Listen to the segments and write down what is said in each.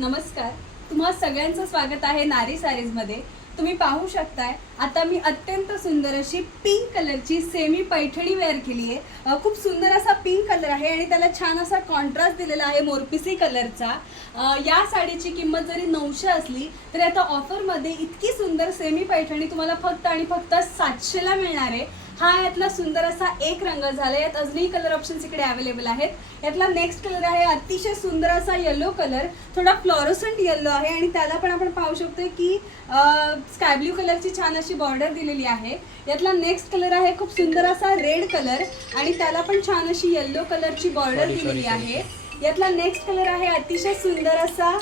नमस्कार. तुम्हा सगळ्यांचं स्वागत आहे नारी सारीजमध्ये. तुम्ही पाहू शकताय आता मी अत्यंत सुंदर अशी पिंक कलरची सेमी पैठणी वेअर केली आहे. खूप सुंदर असा पिंक कलर आहे आणि त्याला छान असा कॉन्ट्रास्ट दिलेला आहे मोरपिसी कलरचा या साडीची किंमत जरी नऊशे असली तरी आता ऑफरमध्ये इतकी सुंदर सेमी पैठणी तुम्हाला फक्त आणि फक्त सातशेला मिळणार आहे. हा यातला सुंदर असा एक रंग झाला यात अजूनही कलर ऑप्शन्स इकडे अवेलेबल आहेत. यातला नेक्स्ट कलर आहे अतिशय सुंदर असा येलो कलर थोडा फ्लॉरोसंट येलो आहे आणि त्याला पण आपण पाहू शकतो की स्काय ब्ल्यू कलरची छान अशी बॉर्डर दिलेली आहे. यातला नेक्स्ट कलर आहे खूप सुंदर असा रेड कलर आणि त्याला पण छान अशी येल्लो कलरची बॉर्डर दिलेली. आहे. यातला नेक्स्ट कलर आहे अतिशय सुंदर असा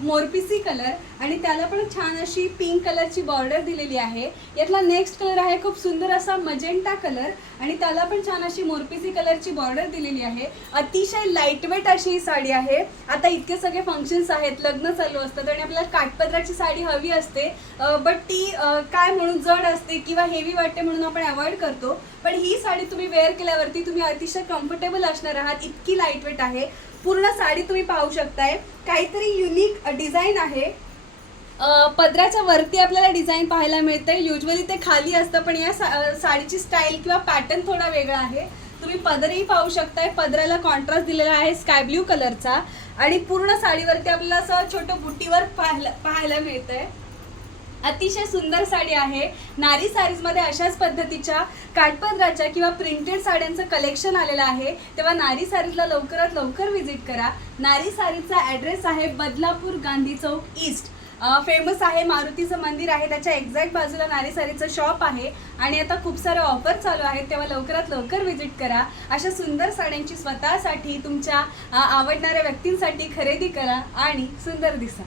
मोरपिसी कलर आणि त्याला पण छान अशी पिंक कलरची बॉर्डर दिलेली आहे. यातला नेक्स्ट कलर आहे खूप सुंदर असा मजेंटा कलर आणि त्याला पण छान अशी मोरपिसी कलरची बॉर्डर दिलेली आहे. अतिशय लाईटवेट अशी ही साडी आहे. आता इतके सगळे फंक्शन्स आहेत लग्न चालू असतात आणि आपल्याला काठपदराची साडी हवी असते. बट ती काय म्हणून जड असते किंवा हेवी वाटते म्हणून आपण अवॉइड करतो. पण ही साडी तुम्ही वेअर केल्यावरती तुम्ही अतिशय कम्फर्टेबल असणार आहात. इतकी लाईटवेट आहे. पूर्ण साडी तुम्ही पाहू शकताय. काहीतरी युनिक डिझाईन आहे. पदराच्या वरती आपल्याला डिझाईन पाहायला मिळते युजली ते खाली असतं पण या सा- साडीची स्टाईल किंवा पॅटर्न थोडा वेगळा आहे. तुम्ही पदरही पाहू शकताय. पदराला कॉन्ट्रास्ट दिलेला आहे स्काय ब्ल्यू कलरचा आणि पूर्ण साडीवरती आपल्याला असं छोटं बुटीवर पाहायला पाहायला मिळतंय. अतिशय सुंदर साडी आहे. नारी साडीजमध्ये अशाच पद्धतीच्या काठपदराच्या किंवा प्रिंटेड साड्यांचं कलेक्शन आलेलं आहे. तेव्हा नारी साडीजला लवकरात लवकर व्हिजिट करा. नारी साडीचा ॲड्रेस आहे बदलापूर गांधी चौक ईस्ट फेमस आहे मारुतीचं मंदिर आहे. त्याच्या एक्झॅक्ट बाजूला नारी साडीचं शॉप आहे. आणि आता खूप सारे ऑफर चालू आहेत. तेव्हा लवकरात लवकर व्हिजिट करा. अशा सुंदर साड्यांची स्वतःसाठी तुमच्या आवडणाऱ्या व्यक्तींसाठी खरेदी करा आणि सुंदर दिसा.